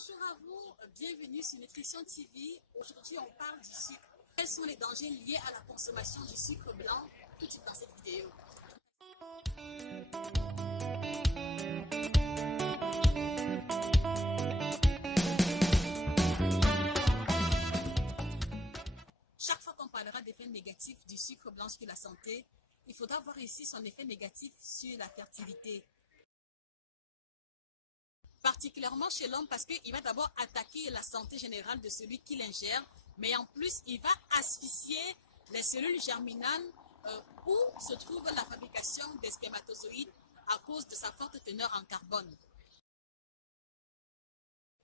Bonjour à vous, bienvenue sur Nutrition TV. Aujourd'hui, on parle du sucre. Quels sont les dangers liés à la consommation du sucre blanc? Tout de suite dans cette vidéo. Chaque fois qu'on parlera d'effets négatifs du sucre blanc sur la santé, il faudra voir ici son effet négatif sur la fertilité. Particulièrement chez l'homme parce qu'il va d'abord attaquer la santé générale de celui qui l'ingère, mais en plus, il va asphyxier les cellules germinales où se trouve la fabrication des spermatozoïdes à cause de sa forte teneur en carbone.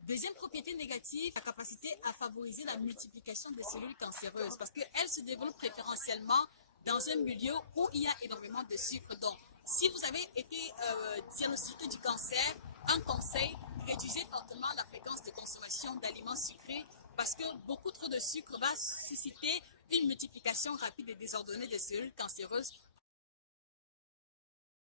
Deuxième propriété négative, la capacité à favoriser la multiplication des cellules cancéreuses parce qu'elles se développent préférentiellement dans un milieu où il y a énormément de sucre. Donc, si vous avez été diagnostiqué du cancer, un conseil, réduisez fortement la fréquence de consommation d'aliments sucrés parce que beaucoup trop de sucre va susciter une multiplication rapide et désordonnée des cellules cancéreuses.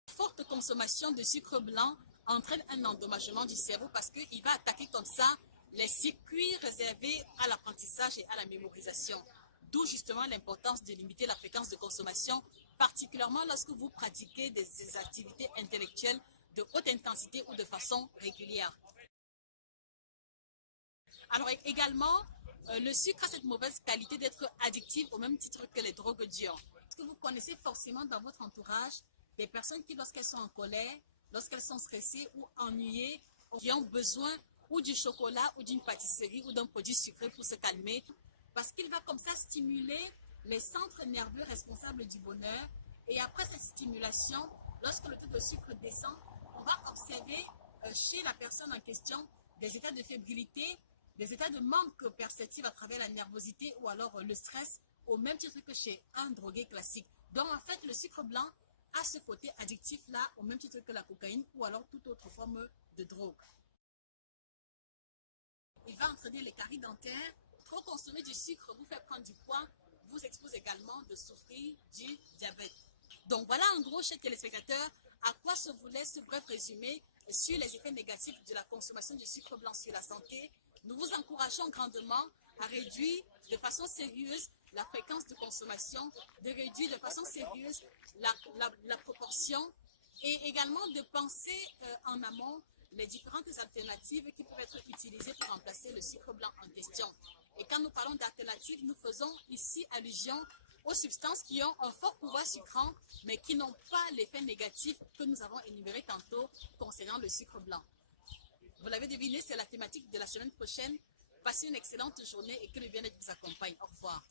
La forte consommation de sucre blanc entraîne un endommagement du cerveau parce qu'il va attaquer comme ça les circuits réservés à l'apprentissage et à la mémorisation. D'où justement l'importance de limiter la fréquence de consommation, particulièrement lorsque vous pratiquez des activités intellectuelles de haute intensité ou de façon régulière. Alors également, le sucre a cette mauvaise qualité d'être addictif au même titre que les drogues dures. Est-ce que vous connaissez forcément dans votre entourage des personnes qui, lorsqu'elles sont en colère, lorsqu'elles sont stressées ou ennuyées, qui ont besoin ou du chocolat ou d'une pâtisserie ou d'un produit sucré pour se calmer, parce qu'il va comme ça stimuler les centres nerveux responsables du bonheur. Et après cette stimulation, lorsque le taux de sucre descend, on va observer chez la personne en question des états de fébrilité, des états de manque perceptif à travers la nervosité ou alors le stress, au même titre que chez un drogué classique. Donc en fait, le sucre blanc a ce côté addictif-là, au même titre que la cocaïne ou alors toute autre forme de drogue. Il va entraîner les caries dentaires. Trop consommer du sucre vous fait prendre du poids, vous expose également de souffrir du diabète. Donc voilà en gros, chers téléspectateurs, à quoi se voulait ce bref résumé sur les effets négatifs de la consommation du sucre blanc sur la santé. Nous vous encourageons grandement à réduire de façon sérieuse la fréquence de consommation, de réduire de façon sérieuse la proportion et également de penser en amont les différentes alternatives qui peuvent être utilisées pour remplacer le sucre blanc en question. Et quand nous parlons d'alternatives, nous faisons ici allusion aux substances qui ont un fort pouvoir sucrant, mais qui n'ont pas l'effet négatif que nous avons énuméré tantôt concernant le sucre blanc. Vous l'avez deviné, c'est la thématique de la semaine prochaine. Passez une excellente journée et que le bien-être vous accompagne. Au revoir.